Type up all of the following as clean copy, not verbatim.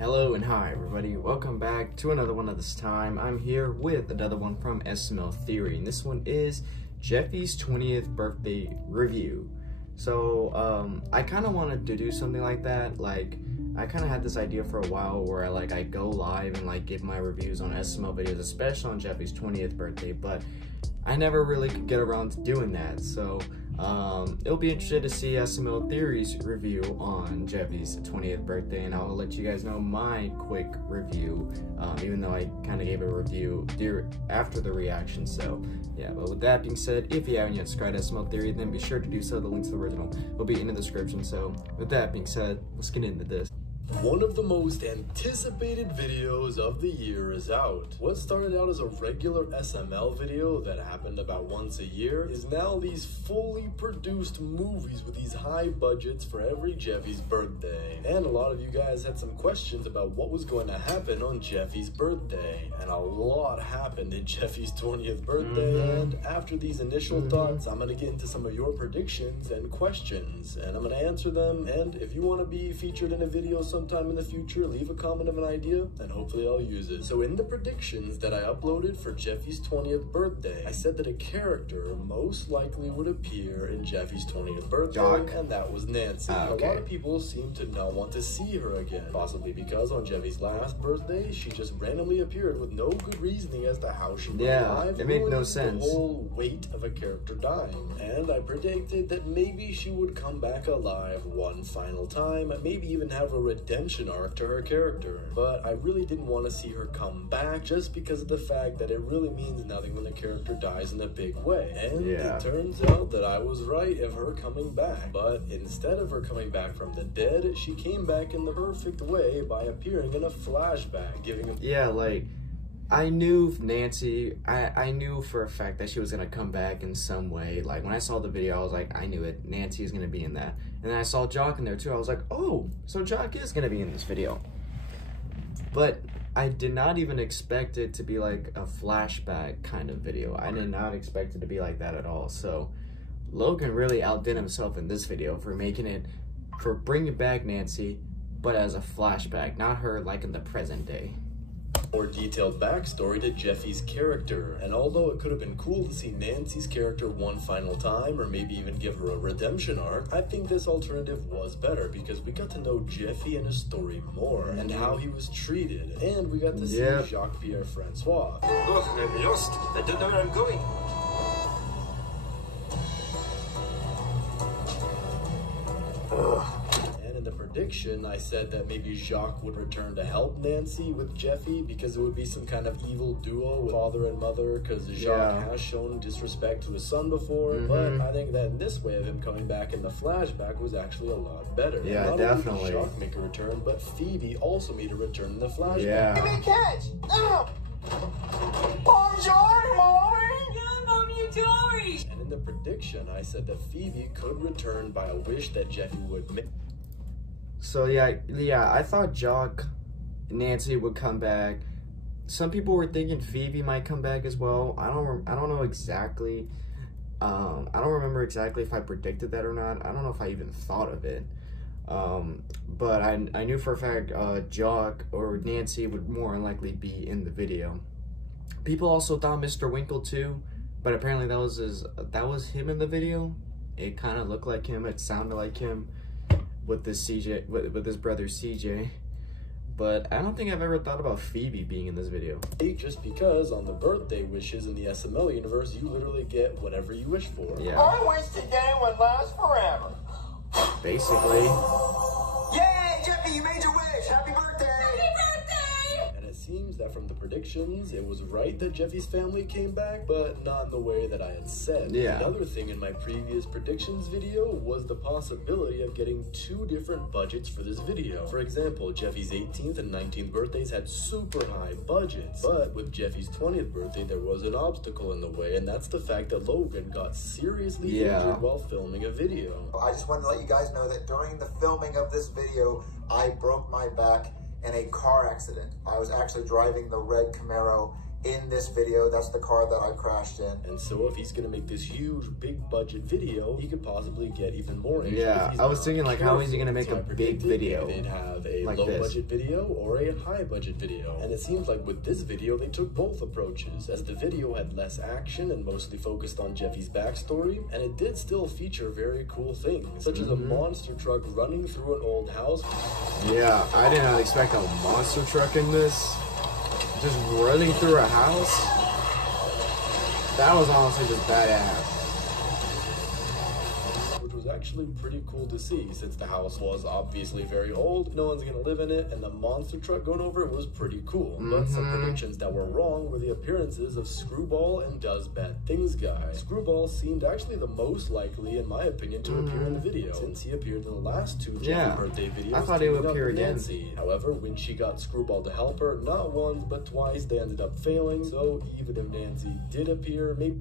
Hello and hi everybody, welcome back to another one of this time. I'm here with another one from SML Theory, and this one is Jeffy's 20th birthday review. So I kind of wanted to do something like that. Like, I kind of had this idea for a while where I go live and give my reviews on SML videos, especially on Jeffy's 20th birthday, but I never really could get around to doing that. So it'll be interesting to see SML Theory's review on Jeffy's 20th birthday, and I'll let you guys know my quick review, even though I kind of gave a review after the reaction. So yeah, but with that being said, if you haven't yet subscribed to SML Theory, then be sure to do so. The links to the original will be in the description. So with that being said, let's get into this. One of the most anticipated videos of the year is out. What started out as a regular SML video that happened about once a year is now these fully produced movies with these high budgets for every Jeffy's birthday. And a lot of you guys had some questions about what was going to happen on Jeffy's birthday. And a lot happened in Jeffy's 20th birthday. And after these initial thoughts, I'm going to get into some of your predictions and questions. And I'm going to answer them. And if you want to be featured in a video sometime in the future, leave a comment of an idea and hopefully I'll use it. So in the predictions that I uploaded for Jeffy's 20th birthday, I said that a character most likely would appear in Jeffy's 20th birthday, and that was Nancy. Okay. A lot of people seem to not want to see her again, possibly because on Jeffy's last birthday, she just randomly appeared with no good reasoning as to how she went live. It made no sense. The whole weight of a character dying. And I predicted that maybe she would come back alive one final time, maybe even have a redemption arc to her character. But I really didn't want to see her come back just because of the fact that it really means nothing when a character dies in a big way. And it turns out that I was right of her coming back. But instead of her coming back from the dead, she came back in the perfect way by appearing in a flashback, giving him... I knew Nancy, I knew for a fact that she was going to come back in some way. Like, when I saw the video, I was like, I knew it. Nancy's going to be in that. And then I saw Jock in there, too. I was like, oh, so Jock is going to be in this video. But I did not even expect it to be like a flashback kind of video. I did not expect it to be like that at all. So Logan really outdid himself in this video for bringing back Nancy, but as a flashback, not her like in the present day. More detailed backstory to Jeffy's character, and although it could have been cool to see Nancy's character one final time, or maybe even give her a redemption arc, I think this alternative was better because we got to know Jeffy and his story more, and how he was treated, and we got to see Jacques-Pierre Francois. Oh, I'm lost. I don't know where I'm going. Prediction, I said that maybe Jacques would return to help Nancy with Jeffy because it would be some kind of evil duo with father and mother, because Jacques has shown disrespect to his son before. But I think that in this way of him coming back in the flashback was actually a lot better. Yeah, not definitely. Only did Jacques make a return, but Phoebe also made a return in the flashback. Yeah. Give me a catch! No! Bonjour, Mommy! Yeah, Mom, you Dory! And in the prediction, I said that Phoebe could return by a wish that Jeffy would make. So yeah, I thought Nancy would come back. Some people were thinking Phoebe might come back as well. I don't know exactly. I don't remember exactly if I predicted that or not. I don't know if I even thought of it. But I knew for a fact Jock or Nancy would more than likely be in the video. People also thought Mr. Winkle too, but apparently that was him in the video. It kind of looked like him. It sounded like him. With this with his brother CJ, but I don't think I've ever thought about Phoebe being in this video. Just because on the birthday wishes in the SML universe, you literally get whatever you wish for. Yeah. I wish today would last forever. Basically. Yay, Jeffy, you made your wish! Happy birthday! Happy birthday! And it seems that from the predictions, it was right that Jeffy's family came back, but not in the way that I had said. Yeah. Another thing in my previous predictions video was the possibility of getting two different budgets for this video. For example, Jeffy's 18th and 19th birthdays had super high budgets, but with Jeffy's 20th birthday, there was an obstacle in the way, and that's the fact that Logan got seriously injured while filming a video. I just wanted to let you guys know that during the filming of this video, I broke my back in a car accident. I was actually driving the red Camaro in this video. That's the car that I crashed in. And so if he's gonna make this huge, big budget video, he could possibly get even more interest. Yeah, I was thinking like, how is he gonna make a big video? They'd have a like low this budget video or a high budget video. And it seems like with this video, they took both approaches, as the video had less action and mostly focused on Jeffy's backstory, and it did still feature very cool things, such as a monster truck running through an old house. Yeah, I did not expect a monster truck in this. Just running through a house? That was honestly just badass. Which was actually pretty cool to see, since the house was obviously very old, no one's gonna live in it, and the monster truck going over it was pretty cool. But some predictions that were wrong were the appearances of Screwball and Does Bad Things Guy. Screwball seemed actually the most likely, in my opinion, to appear in the video, since he appeared in the last two Jeffy birthday videos. I thought he would teaming up appear with again. Nancy. However, when she got Screwball to help her, not once but twice, they ended up failing. So even if Nancy did appear, maybe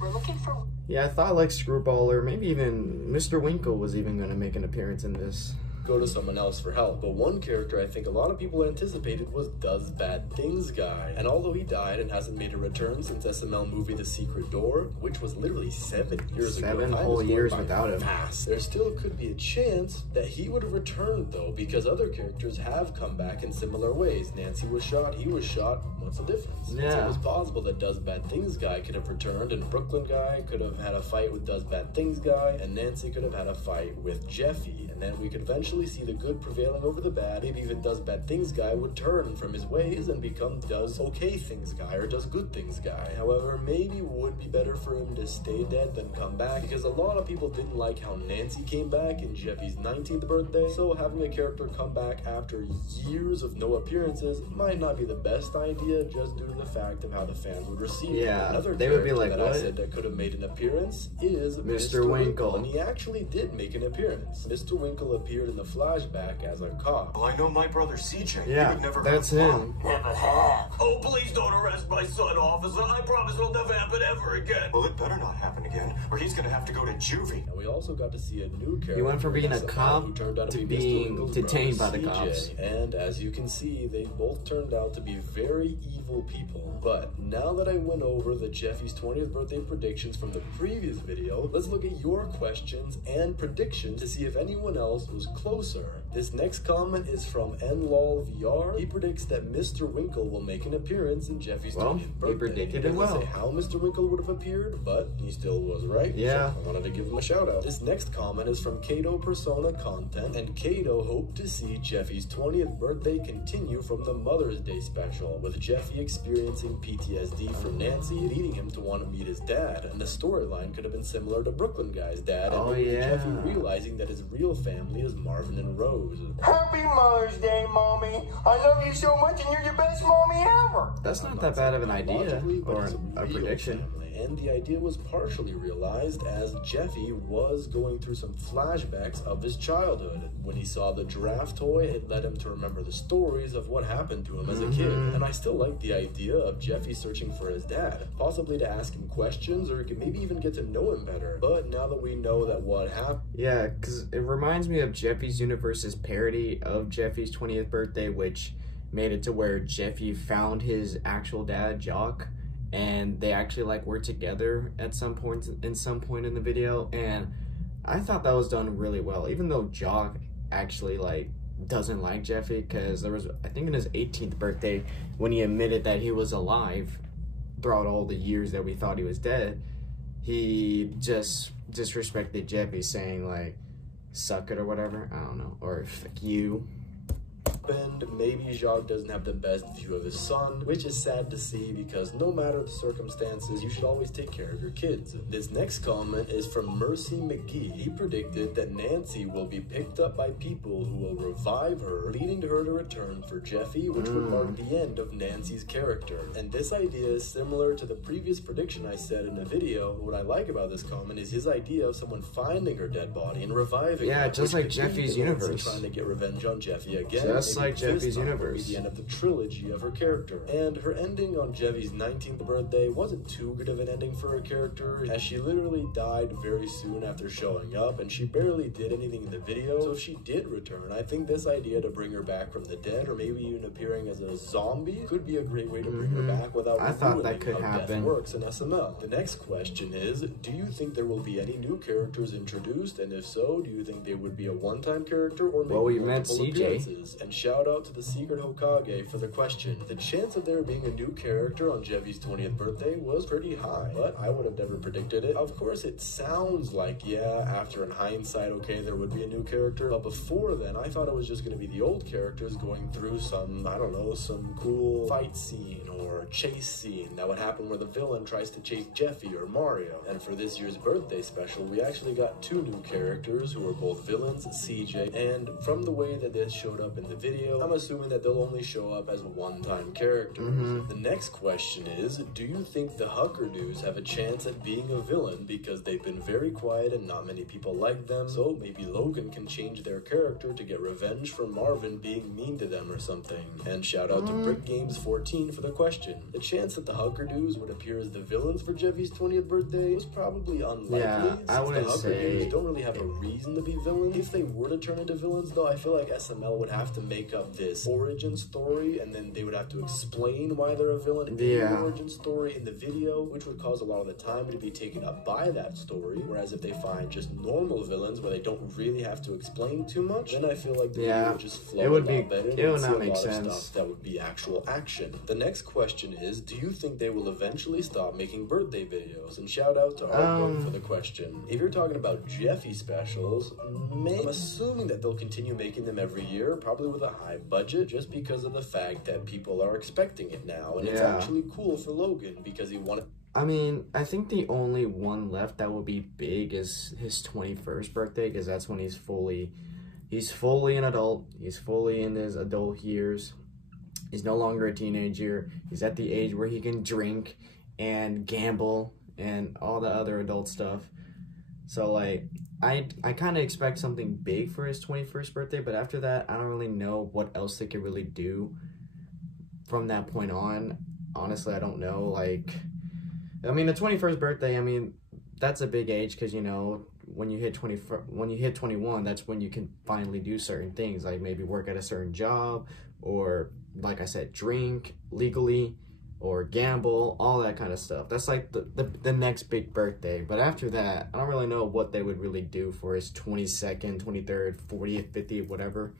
We're looking for... Yeah, I thought like Screwball or maybe even Mr. Winkle was even gonna make an appearance in this. go to someone else for help. But one character I think a lot of people anticipated was Does Bad Things Guy. And although he died and hasn't made a return since SML movie The Secret Door, which was literally 7 years ago. 7 whole years without him. Fast. There still could be a chance that he would have returned though, because other characters have come back in similar ways. Nancy was shot, he was shot. What's the difference? Yeah. So it was possible that Does Bad Things Guy could have returned, and Brooklyn Guy could have had a fight with Does Bad Things Guy, and Nancy could have had a fight with Jeffy. And then we could eventually see the good prevailing over the bad. Maybe even Does Bad Things Guy would turn from his ways and become Does Okay Things Guy or Does Good Things Guy. However, maybe it would be better for him to stay dead than come back, because a lot of people didn't like how Nancy came back in Jeffy's 19th birthday. So having a character come back after years of no appearances might not be the best idea, just due to the fact of how the fans would receive it. Yeah, Another they would be like, that what? I said that could have made an appearance is Mr. Winkle. And he actually did make an appearance. Mr. Winkle appeared in the flashback as a cop. Well, I know my brother CJ. Yeah, He would never that's hurt him. Mom. Never have. Oh, please don't arrest my son, officer. I promise it'll never happen ever again. Well, it better not happen again, or he's gonna have to go to juvie. And we also got to see a new character. He went from being a SML, cop who turned out to be Mr. being Winkle's detained brother, by the cops. CJ. And as you can see, they both turned out to be very evil people. But now that I went over the Jeffy's 20th birthday predictions from the previous video, let's look at your questions and predictions to see if anyone else was closer. This next comment is from llllll. He predicts that Mr. Winkle will make an appearance in Jeffy's 20th birthday. He predicted it He doesn't well. say how Mr. Winkle would have appeared, but he still was right. Yeah. So I wanted to give him a shout out. This next comment is from Kato Persona Content, and Kato hoped to see Jeffy's 20th birthday continue from the Mother's Day special, with Jeffy experiencing PTSD from Nancy, leading him to want to meet his dad. And the storyline could have been similar to Brooklyn Guy's dad, and maybe Jeffy realizing that his real family is Marvin and Rose. Happy Mother's Day, Mommy. I love you so much and you're the best mommy ever. That's not that bad of an idea Logically, but or it's a real prediction. family. And the idea was partially realized as Jeffy was going through some flashbacks of his childhood. When he saw the giraffe toy, it led him to remember the stories of what happened to him as a kid. And I still like the idea of Jeffy searching for his dad, possibly to ask him questions or maybe even get to know him better. But now that we know that what happened... Yeah, because it reminds me of Jeffy's Universe's parody of Jeffy's 20th birthday, which made it to where Jeffy found his actual dad, Jock, and they actually like were together at some point in the video, and I thought that was done really well, even though Jock actually like doesn't like Jeffy, because there was, I think in his 18th birthday, when he admitted that he was alive throughout all the years that we thought he was dead, he just disrespected Jeffy, saying like suck it or whatever, I don't know, or fuck you. Maybe Jacques doesn't have the best view of his son, which is sad to see, because no matter the circumstances, you should always take care of your kids. This next comment is from Mercy McGee. He predicted that Nancy will be picked up by people who will revive her, leading to her to return for Jeffy, which would mark the end of Nancy's character. And this idea is similar to the previous prediction I said in the video. What I like about this comment is his idea of someone finding her dead body and reviving her. Yeah, just like Jeffy's universe. Trying to get revenge on Jeffy again. Just just like Jeffy's universe. The end of the trilogy of her character. And her ending on Jeffy's 19th birthday wasn't too good of an ending for her character, as she literally died very soon after showing up, and she barely did anything in the video. So if she did return, I think this idea to bring her back from the dead, or maybe even appearing as a zombie, could be a great way to bring her back without ruining how death works in SML. The next question is, do you think there will be any new characters introduced, and if so, do you think they would be a one-time character or maybe multiple appearances? And shout out to the Secret Hokage for the question. The chance of there being a new character on Jeffy's 20th birthday was pretty high, but I would have never predicted it. Of course, it sounds like, yeah, after in hindsight, okay, there would be a new character, but before then, I thought it was just going to be the old characters going through some, I don't know, some cool fight scene or chase scene that would happen where the villain tries to chase Jeffy or Mario. And for this year's birthday special, we actually got two new characters who are both villains, CJ, and from the way that this showed up in the video, I'm assuming that they'll only show up as one-time characters. The next question is, do you think the Huckerdoos have a chance at being a villain because they've been very quiet and not many people like them, so maybe Logan can change their character to get revenge for Marvin being mean to them or something? And shout out to Brick Games 14 for the question. The chance that the Huckerdoos would appear as the villains for Jeffy's 20th birthday was probably unlikely, since the Huckerdoos don't really have a reason to be villains. If they were to turn into villains, though, I feel like SML would have to make up this origin story, and then they would have to explain why they're a villain in the origin story in the video, which would cause a lot of the time to be taken up by that story. Whereas if they find just normal villains where they don't really have to explain too much, then I feel like the video would just flow a lot better. It would not make sense. Stuff that would be actual action. The next question is, do you think they will eventually stop making birthday videos? And shout out to Argon for the question. If you're talking about Jeffy specials, I'm assuming that they'll continue making them every year, probably with a high budget, just because of the fact that people are expecting it now, and it's actually cool for Logan because he wanted. I mean, I think the only one left that will be big is his 21st birthday, because that's when he's fully an adult. He's fully in his adult years. He's no longer a teenager. He's at the age where he can drink and gamble and all the other adult stuff. So, like, I kind of expect something big for his 21st birthday, but after that, I don't really know what else they could really do from that point on. Honestly, I don't know. Like, I mean, the 21st birthday, I mean, that's a big age because, you know, when you hit 21, that's when you can finally do certain things, like maybe work at a certain job, or, like I said, drink legally, or gamble, all that kind of stuff. That's like the next big birthday. But after that, I don't really know what they would really do for his 22nd, 23rd, 40th, 50th, whatever.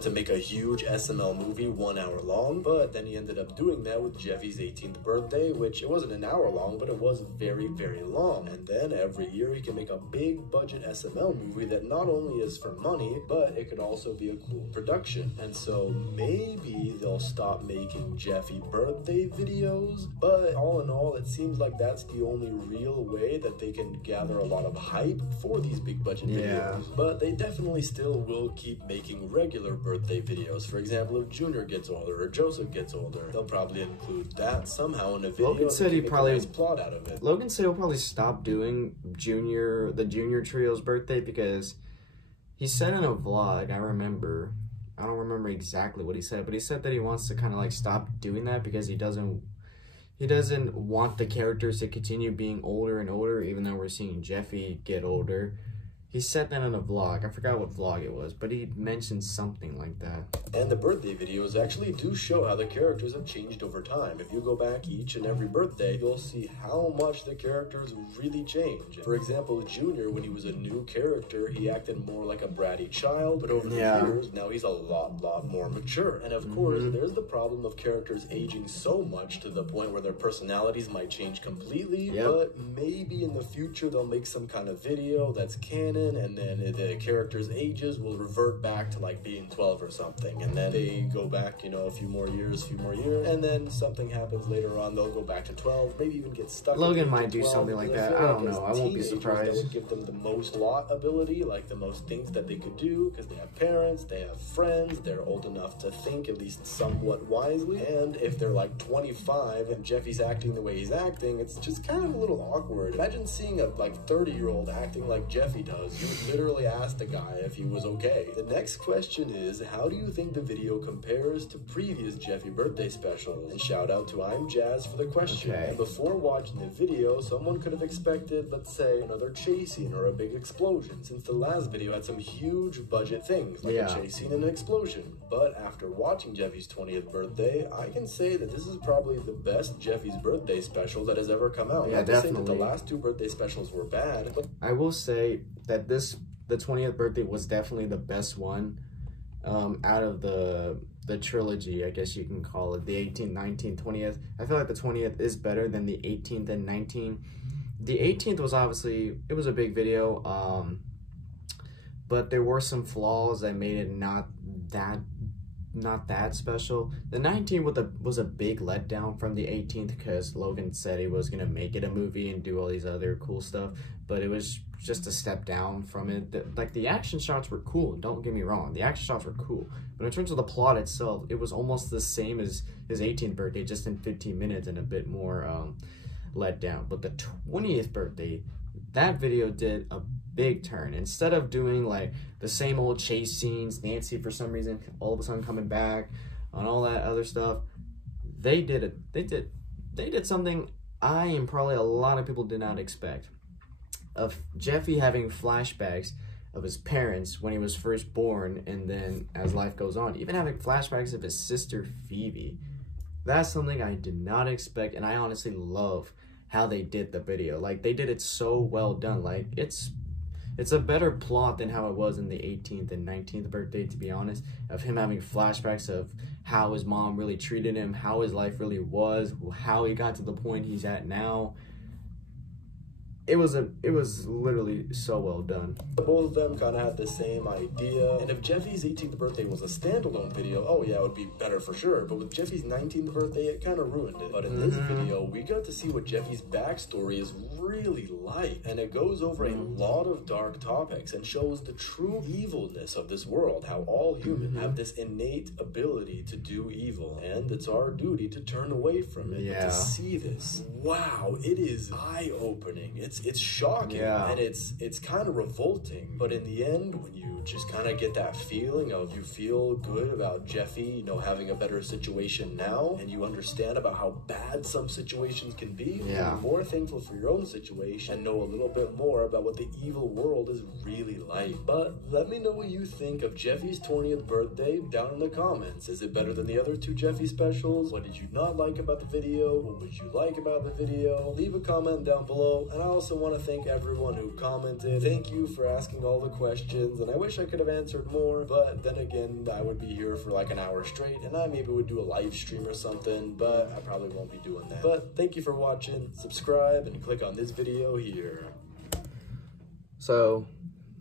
To make a huge SML movie 1 hour long, but then he ended up doing that with Jeffy's 18th birthday, which it wasn't an hour long, but it was very, very long. And then every year he can make a big budget SML movie that not only is for money, but it could also be a cool production. And so maybe they'll stop making Jeffy birthday videos, but all in all, it seems like that's the only real way that they can gather a lot of hype for these big budget videos. But they definitely still will keep making regular birthday videos. For example, if Junior gets older or Joseph gets older, they'll probably include that somehow in a video. Logan said he probably nice plot out of it. Logan said he'll probably stop doing the Junior Trio's birthday, because he said in a vlog, I don't remember exactly what he said, but he said that he wants to kind of like stop doing that because he doesn't want the characters to continue being older and older, even though we're seeing Jeffy get older. He said that in a vlog. I forgot what vlog it was, but he mentioned something like that. And the birthday videos actually do show how the characters have changed over time. If you go back each and every birthday, you'll see how much the characters really change. For example, Junior, when he was a new character, he acted more like a bratty child, but over the years, now he's a lot more mature. And of course, there's the problem of characters aging so much to the point where their personalities might change completely, but maybe in the future they'll make some kind of video that's canon, and then the characters' ages will revert back to like being 12 or something, and then they go back, you know, a few more years, and then something happens later on, they'll go back to 12, maybe even get stuck. Logan might do something like that. I don't know. I won't be surprised. That would give them the most plot ability, like the most things that they could do, because they have parents, they have friends, they're old enough to think at least somewhat wisely, and if they're like 25 and Jeffy's acting the way he's acting, it's just kind of a little awkward. Imagine seeing a like 30-year-old acting like Jeffy does. was. You literally asked the guy if he was okay. The next question is, how do you think the video compares to previous Jeffy birthday specials? And shout out to I'm Jazz for the question. Okay. And before watching the video, someone could have expected, let's say, another chase scene or a big explosion, since the last video had some huge budget things, like a chase scene and an explosion. But after watching Jeffy's 20th birthday, I can say that this is probably the best Jeffy's birthday special that has ever come out. Yeah, Not to definitely. say that the last two birthday specials were bad, but I will say that the 20th birthday was definitely the best one out of the trilogy, I guess you can call it, the 18th, 19th, 20th. I feel like the 20th is better than the 18th and 19th. The 18th was obviously, it was a big video, but there were some flaws that made it not that special. The 19th was a big letdown from the 18th because Logan said he was gonna make it a movie and do all these other cool stuff, but it was just a step down from it. Like, the action shots were cool, don't get me wrong, the action shots were cool, but in terms of the plot itself, it was almost the same as his 18th birthday, just in 15 minutes and a bit more let down. But the 20th birthday, that video did a big turn. Instead of doing like the same old chase scenes, Nancy for some reason all of a sudden coming back on all that other stuff, they did something I and probably a lot of people did not expect, of Jeffy having flashbacks of his parents when he was first born, and then as life goes on, even having flashbacks of his sister Phoebe. That's something I did not expect, and I honestly love how they did the video. Like, they did it so well done. Like, it's a better plot than how it was in the 18th and 19th birthday, to be honest, of him having flashbacks of how his mom really treated him, how his life really was, how he got to the point he's at now. It was literally so well done. both of them kind of had the same idea. And if Jeffy's 18th birthday was a standalone video, oh yeah, it would be better for sure. But with Jeffy's 19th birthday, it kind of ruined it. But in this video, we got to see what Jeffy's backstory is really like. And it goes over a lot of dark topics and shows the true evilness of this world, how all humans have this innate ability to do evil. And it's our duty to turn away from it. Yeah. To see this, wow, it is eye-opening. It's shocking, and it's kind of revolting. But in the end, when you just kind of get that feeling of you feel good about Jeffy, you know, having a better situation now, and you understand about how bad some situations can be, you're more thankful for your own situation and know a little bit more about what the evil world is really like. But let me know what you think of Jeffy's 20th birthday down in the comments. Is it better than the other two Jeffy specials? What did you not like about the video? What would you like about the video? Leave a comment down below. And I also want to thank everyone who commented. Thank you for asking all the questions, and I wish I could have answered more, but then again, I would be here for like an hour straight, and I maybe would do a live stream or something, but I probably won't be doing that. But thank you for watching. Subscribe and click on this video here. So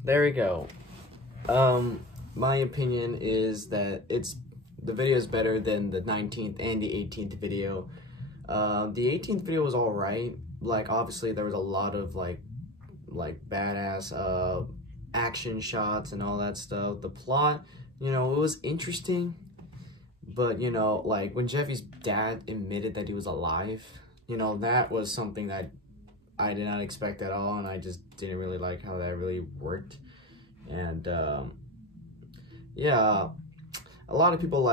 there we go. My opinion is that the video is better than the 19th and the 18th video. The 18th video was all right. Like, obviously there was a lot of like badass action shots and all that stuff. The plot, you know, it was interesting, but you know, like when Jeffy's dad admitted that he was alive, you know, that was something that I did not expect at all, and I just didn't really like how that really worked. And yeah, a lot of people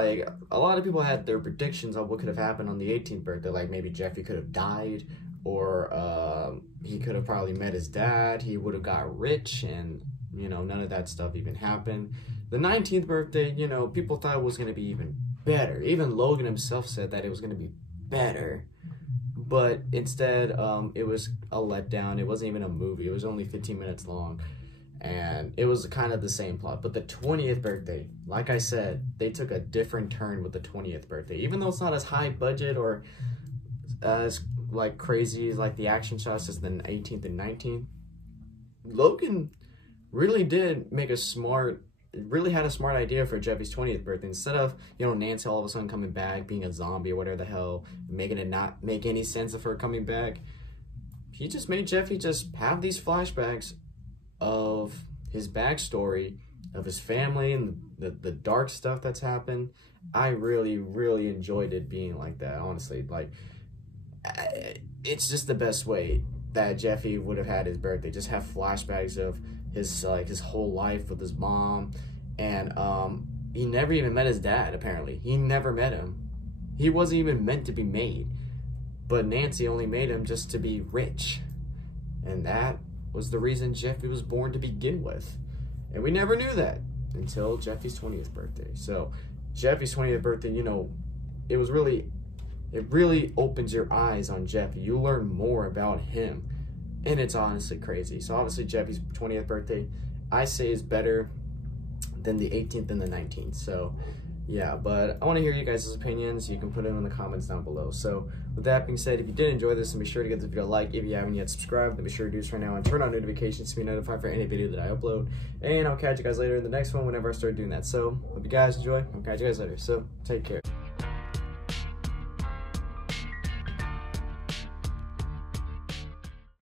had their predictions on what could have happened on the 18th birthday, like maybe Jeffy could have died, or he could have probably met his dad, he would have got rich, and you know, none of that stuff even happened. The 19th birthday, you know, people thought it was going to be even better. Even Logan himself said that it was going to be better, but instead it was a letdown. It wasn't even a movie. It was only 15 minutes long, and it was kind of the same plot. But the 20th birthday, like I said, they took a different turn with the 20th birthday. Even though it's not as high budget or as like crazy as like the action shots as the 18th and 19th, Logan really did make a smart, really had a smart idea for Jeffy's 20th birthday. Instead of, you know, Nancy all of a sudden coming back, being a zombie or whatever the hell, making it not make any sense of her coming back, he just made Jeffy just have these flashbacks of his backstory, of his family, and the dark stuff that's happened. I really, really enjoyed it being like that, honestly. Like, it's just the best way that Jeffy would have had his birthday. Just have flashbacks of his whole life with his mom, and he never even met his dad. Apparently, he never met him. He wasn't even meant to be made, but Nancy only made him just to be rich, and that was the reason Jeffy was born to begin with. And we never knew that until Jeffy's 20th birthday. So Jeffy's 20th birthday, you know, it really opens your eyes on Jeffy. You learn more about him, and it's honestly crazy. So obviously Jeffy's 20th birthday, I say, is better than the 18th and the 19th. So yeah, but I want to hear you guys' opinions. You can put them in the comments down below. So with that being said, if you did enjoy this, then be sure to give this video a like. If you haven't yet subscribed, then be sure to do so right now and turn on notifications to be notified for any video that I upload. And I'll catch you guys later in the next one whenever I start doing that. So hope you guys enjoy. I'll catch you guys later. So take care.